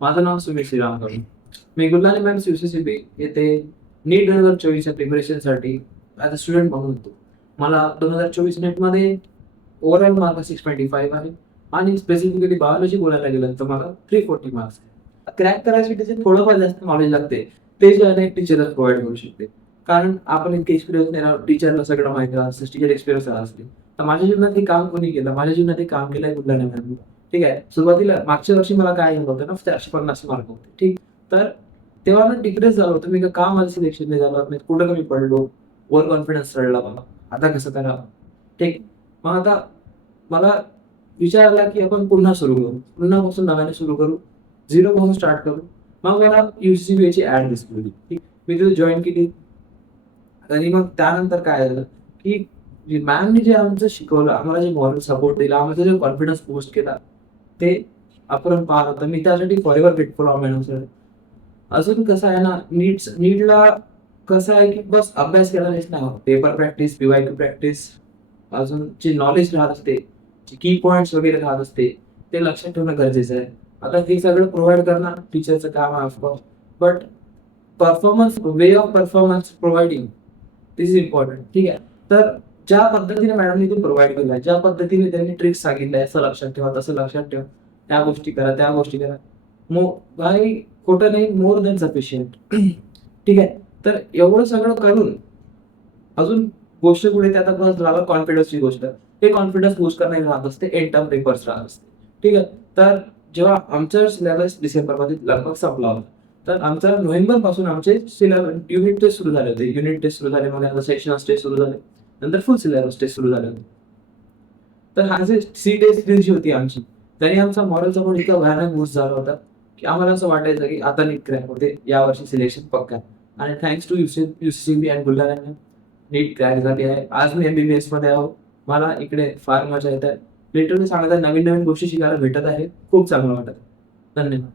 माझं नाव सुमित श्रीराम करून. मी गुल्हाने मॅम्स UCCB येथे नीट 2024च्या प्रिपरेशनसाठी ॲज अ स्टुडंट म्हणून होतो. मला 2024 नेटमध्ये ओव्हरऑल मार्क 625 आहे आणि स्पेसिफिकली बायोलॉजी बोलायला गेलं तर मला 340 मार्क्स आहे. क्रॅक करायसाठी त्याचे थोडंफार जास्त नॉलेज लागते. ते जे अनेक टीचरच प्रोव्हाइड करू शकते. कारण आपण इतके एक्सपिरियन्स देणार, टीचरला सगळं माहिती असतं, टीचर एक्सपिरियन्स असते. तर माझ्या जीवनात हे काम कोणी केलं? माझ्या जीवनात हे काम केलंय गुल्हाने मॅमनी. ठीक आहे. सुरुवातीला मागच्या वर्षी मला काय होतं ना 450 मार्क होते. ठीक. तर तेव्हा मी डिप्रेस झालो होतो. मी का माझं सिलेक्शन नाही झालं? मी कुठं कमी पडलो? ओव्हर कॉन्फिडन्स चढला मला. आता कसं करावं? ठीक. मग आता मला विचार आला, की आपण पुन्हा सुरू करू. पुन्हापासून नव्याने सुरू करू. 0 पासून स्टार्ट करू. मग मला UCCBची ॲड दिसली होती. ठीक. मी तिथे जॉइन केली. आणि मग त्यानंतर काय झालं, की मॅमनी जे आमचं शिकवलं, आम्हाला जे मॉरल सपोर्ट दिला, आमचा जो कॉन्फिडन्स बूस्ट केला, ते अपरंपार होतं. मी त्यासाठी फॉरएव्हर ग्रेटफुल आहे मॅडम सर. अजून कसं आहे ना, नीटला कसं आहे, की बस अभ्यास केल्यानेच नाही होत. पेपर प्रॅक्टिस, PYQ प्रॅक्टिस, अजून जे नॉलेज राहत असते, जे की पॉइंट्स वगैरे राहत असते, ते लक्षात ठेवणं गरजेचं आहे. आता हे सगळं प्रोव्हाईड करणं टीचरचं काम आहे of course. But way of performance providing this is important. ठीक आहे. तर ज्या पद्धतीने मॅडमनी ते प्रोव्हाइड केलं, ज्या पद्धतीने त्यांनी ट्रिक्स सांगितल्या, असं लक्षात ठेवा, तसं लक्षात ठेवा, त्या गोष्टी करा, त्या गोष्टी करा. भाई खोटं नाही, मोर दॅन सफिशियंट. ठीक आहे. तर एवढं सगळं करून अजून गोष्ट पुढे ते आता बस झालं कॉन्फिडन्सची गोष्ट. ते कॉन्फिडन्स बूस्ट करणे राहत असते, एंड टर्म पेपर्स राहत असते. ठीक आहे. तर जेव्हा आमचा सिलेबस डिसेंबरमध्ये लगभग संपला होता, तर आमचा नोव्हेंबर पासून आमचे युनिट टेस्ट सुरू झाले होते. युनिट टेस्ट सुरू झाले, मग आता सेक्शनल टेस्ट सुरू झाले, नंतर फुल सिलेबस टेस्ट सुरू झाले होते. तर हा जे टेस्ट दिवशी होती आमची, तरी आमचा मॉरल सपोर्ट इतका भयानक बूस्ट झाला होता, की आम्हाला असं वाटायचं की आता नीट क्रॅक होते, यावर्षी सिलेक्शन पक्का. आणि thanks to UCCB and Buldhana NEET crack झाली आहे. आज मी MBBS मध्ये आहो. मला इकडे फार मजा येत आहे. लिटरली सांगत आहे, नवीन नवीन गोष्टी शिकायला भेटत आहे. खूप चांगलं वाटत आहे. धन्यवाद.